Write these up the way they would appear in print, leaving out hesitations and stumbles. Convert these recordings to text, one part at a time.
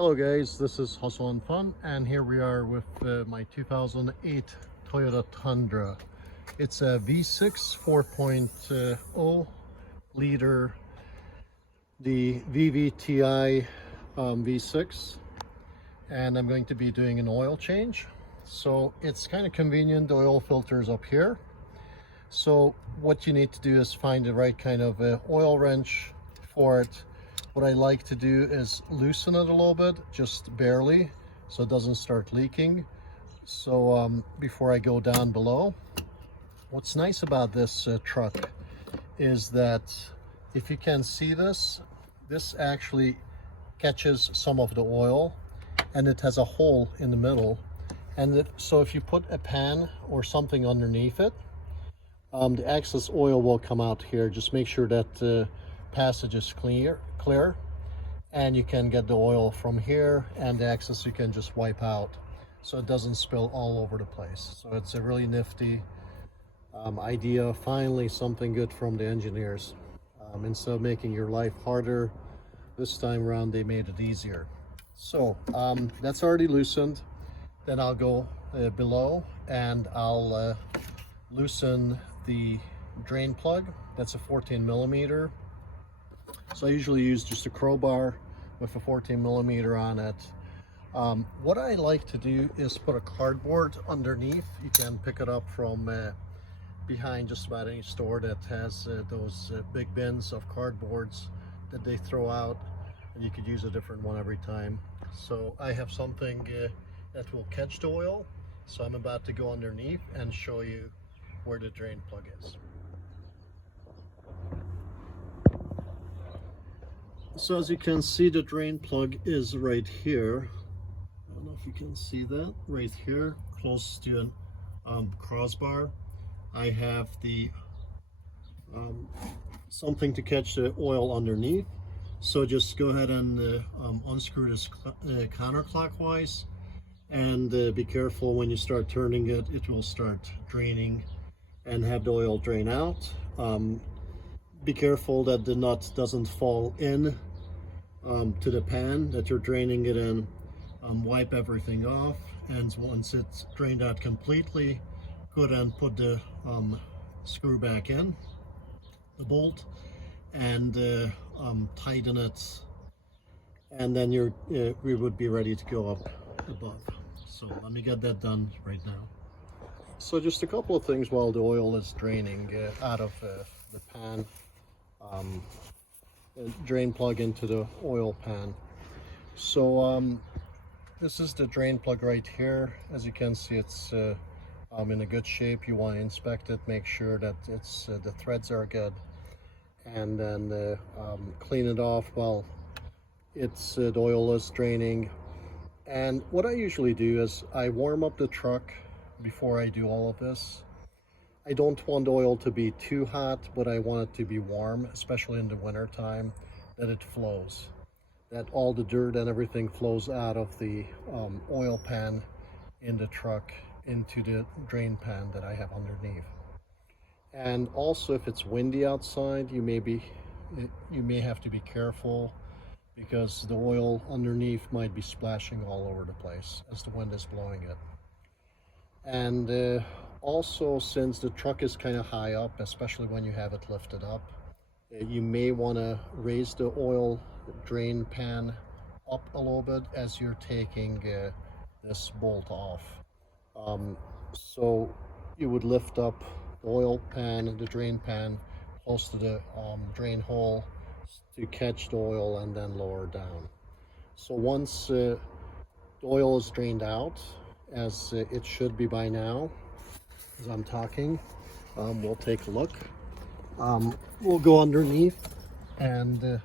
Hello guys, this is Hustle and Fun, and here we are with my 2008 Toyota Tundra. It's a V6 4.0 liter, the VVTi V6, and I'm going to be doing an oil change. So it's kind of convenient, the oil filter is up here. So what you need to do is find the right kind of oil wrench for it. What I like to do is loosen it a little bit, just barely, so it doesn't start leaking. So before I go down below, what's nice about this truck is that if you can see this actually catches some of the oil, and it has a hole in the middle. And so if you put a pan or something underneath it, the excess oil will come out here. Just make sure that the passage is clear, and you can get the oil from here, and the excess you can just wipe out so it doesn't spill all over the place. So it's a really nifty idea. Finally, something good from the engineers. Instead of making your life harder, this time around they made it easier. So that's already loosened. Then I'll go below and I'll loosen the drain plug. That's a 14 millimeter. So I usually use just a crowbar with a 14 millimeter on it. What I like to do is put a cardboard underneath. You can pick it up from behind just about any store that has those big bins of cardboards that they throw out, and you could use a different one every time. So I have something that will catch the oil. So I'm about to go underneath and show you where the drain plug is. So as you can see, the drain plug is right here. I don't know if you can see that, right here, close to a crossbar. I have the something to catch the oil underneath. So just go ahead and unscrew this counterclockwise, and be careful when you start turning it, it will start draining and have the oil drain out. Be careful that the nut doesn't fall in to the pan that you're draining it in. Wipe everything off, and once it's drained out completely, go ahead and put the screw back in, the bolt, and tighten it, and then we would be ready to go up above. So let me get that done right now. So just a couple of things while the oil is draining out of the pan. Drain plug into the oil pan. So this is the drain plug right here. As you can see, it's in a good shape. You want to inspect it, make sure that it's the threads are good, and then clean it off while it's the oil is draining. And what I usually do is I warm up the truck before I do all of this. I don't want the oil to be too hot, but I want it to be warm, especially in the winter time, that it flows, that all the dirt and everything flows out of the oil pan in the truck into the drain pan that I have underneath. And also, if it's windy outside, you may have to be careful, because the oil underneath might be splashing all over the place as the wind is blowing it. And also, since the truck is kind of high up, especially when you have it lifted up, you may want to raise the oil drain pan up a little bit as you're taking this bolt off. So you would lift up the oil pan, the drain pan, close to the drain hole to catch the oil, and then lower down. So once the oil is drained out, as it should be by now, as I'm talking, we'll take a look. We'll go underneath, and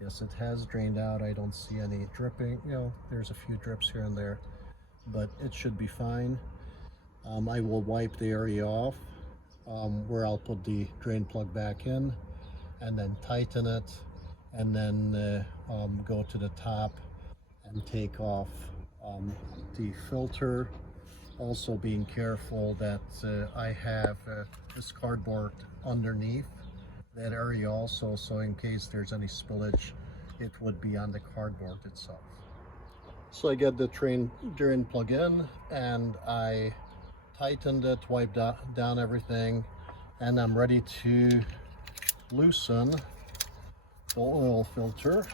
yes, it has drained out. I don't see any dripping. There's a few drips here and there, but it should be fine. I will wipe the area off where I'll put the drain plug back in, and then tighten it, and then go to the top and take off the filter. Also being careful that I have this cardboard underneath that area also, so in case there's any spillage, it would be on the cardboard itself. So I get the drain plug in and I tightened it, wiped down everything, and I'm ready to loosen the oil filter,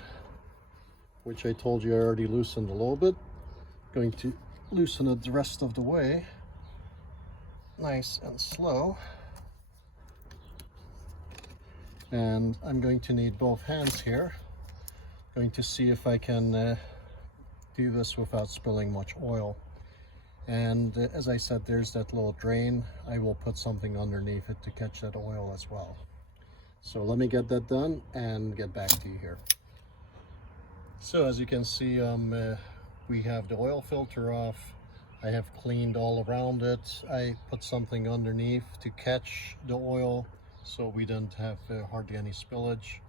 which I told you I already loosened a little bit. Going to loosen it the rest of the way, nice and slow. And I'm going to need both hands here. Going to see if I can do this without spilling much oil. And as I said, there's that little drain. I will put something underneath it to catch that oil as well. So let me get that done and get back to you here. So as you can see, we have the oil filter off. I have cleaned all around it. I put something underneath to catch the oil so we didn't have hardly any spillage.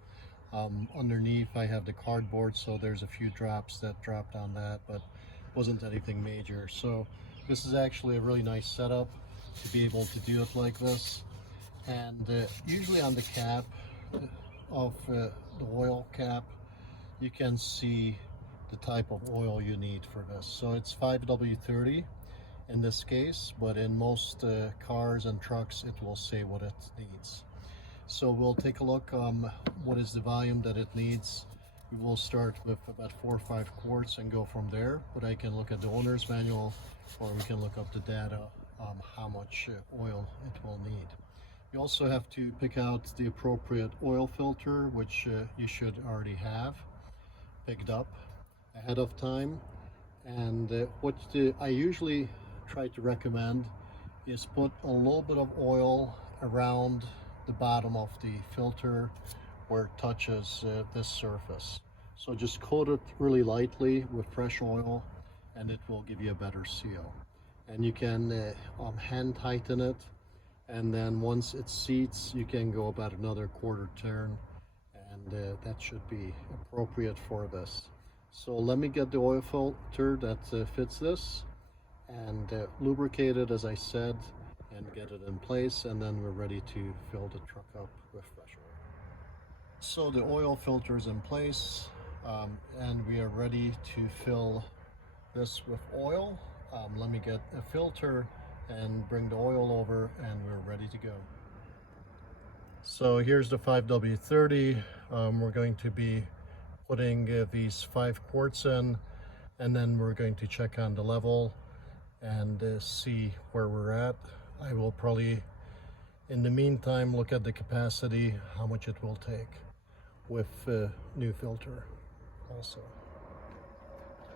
Underneath I have the cardboard, so there's a few drops that dropped on that, but wasn't anything major. So this is actually a really nice setup to be able to do it like this. And usually on the cap of the oil cap, you can see the type of oil you need for this. So it's 5W30 in this case, but in most cars and trucks it will say what it needs. So we'll take a look what is the volume that it needs. We will start with about 4 or 5 quarts and go from there, but I can look at the owner's manual or we can look up the data how much oil it will need. You also have to pick out the appropriate oil filter, which you should already have picked up ahead of time. And what I usually try to recommend is put a little bit of oil around the bottom of the filter where it touches this surface. So just coat it really lightly with fresh oil and it will give you a better seal. And you can hand tighten it, and then once it seats you can go about another quarter turn, and that should be appropriate for this. So let me get the oil filter that fits this and lubricate it as I said and get it in place, and then we're ready to fill the truck up with fresh oil. So the oil filter is in place and we are ready to fill this with oil. Let me get a filter and bring the oil over and we're ready to go. So here's the 5W30. We're going to be putting these 5 quarts in, and then we're going to check on the level and see where we're at. I will probably in the meantime look at the capacity, how much it will take with new filter also.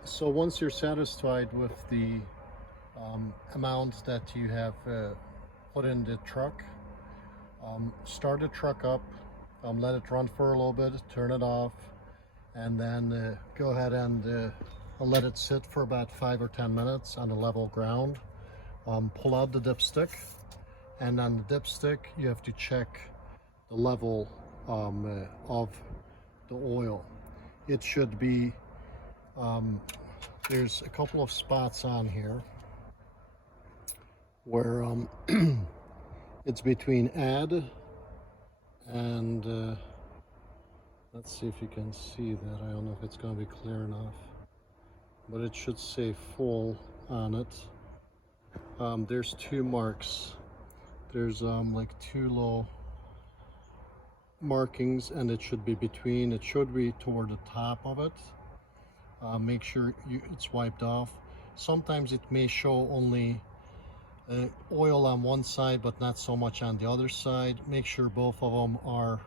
So once you're satisfied with the amount that you have put in the truck, start the truck up, let it run for a little bit, turn it off, and then go ahead and let it sit for about 5 or 10 minutes on a level ground. Pull out the dipstick, and on the dipstick you have to check the level of the oil. It should be, there's a couple of spots on here where it's between add and let's see if you can see that. I don't know if it's going to be clear enough, but it should say full on it. There's 2 marks. There's like 2 little markings, and it should be between. It should be toward the top of it. Make sure it's wiped off. Sometimes it may show only oil on one side but not so much on the other side. Make sure both of them are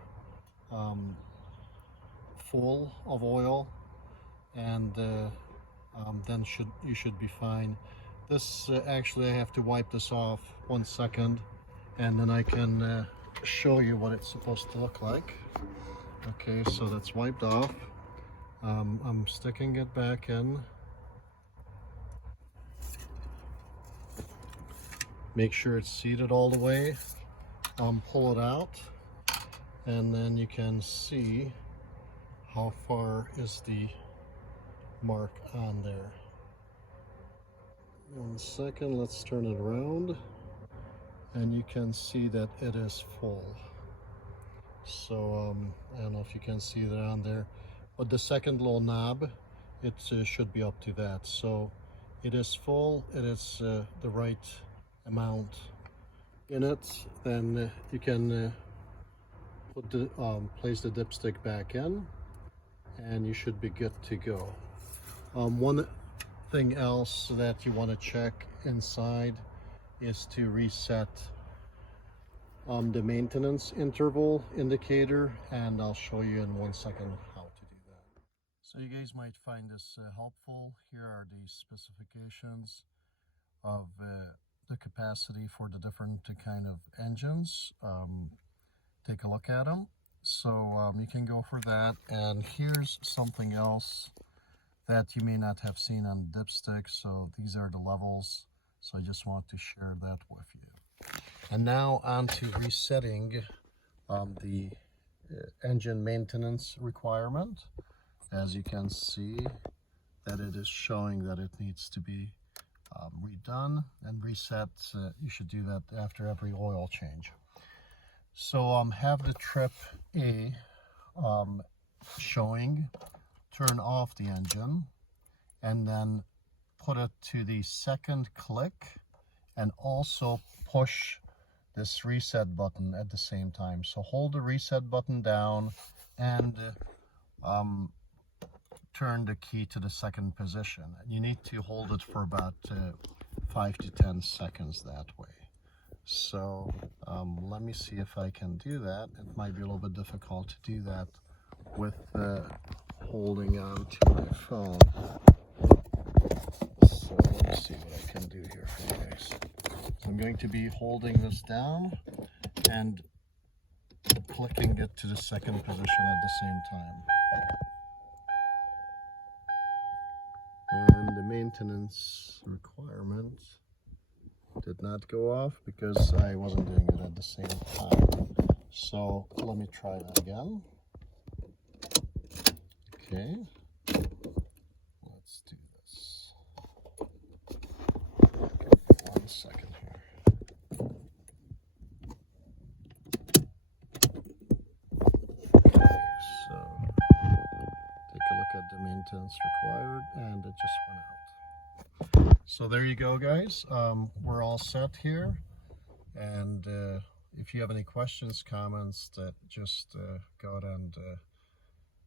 full of oil, and then you should be fine. This actually I have to wipe this off 1 second, and then I can show you what it's supposed to look like. Okay, so that's wiped off. I'm sticking it back in. Make sure it's seated all the way. Pull it out, and then you can see how far is the mark on there. 1 second, let's turn it around, and you can see that it is full. So I don't know if you can see that on there, but the second little knob it should be up to that. So it is full, it is the right amount in it. Then you can put the place the dipstick back in, and you should be good to go. One thing else that you want to check inside is to reset the maintenance interval indicator, and I'll show you in 1 second how to do that. So you guys might find this helpful. Here are the specifications of the capacity for the different kind of engines. Take a look at them. So you can go for that. And here's something else that you may not have seen on the dipstick. So these are the levels. So I just want to share that with you. And now on to resetting the engine maintenance requirement. As you can see, that it is showing that it needs to be redone and reset. You should do that after every oil change. So have the trip A showing, turn off the engine, and then put it to the second click, and also push this reset button at the same time. So hold the reset button down and turn the key to the second position. You need to hold it for about 5 to 10 seconds that way. So let me see if I can do that. It might be a little bit difficult to do that with holding on to my phone. So let me see what I can do here for you guys. So I'm going to be holding this down and clicking it to the second position at the same time. And the maintenance requirement did not go off because I wasn't doing it at the same time. So let me try that again. Okay, let's do this. 1 second here. Okay, so take a look at the maintenance required, and it just went out. So there you go, guys. We're all set here, and if you have any questions, comments, that just go ahead and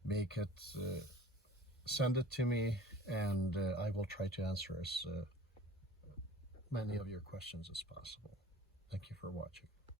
make it, send it to me, and I will try to answer as many of your questions as possible. Thank you for watching.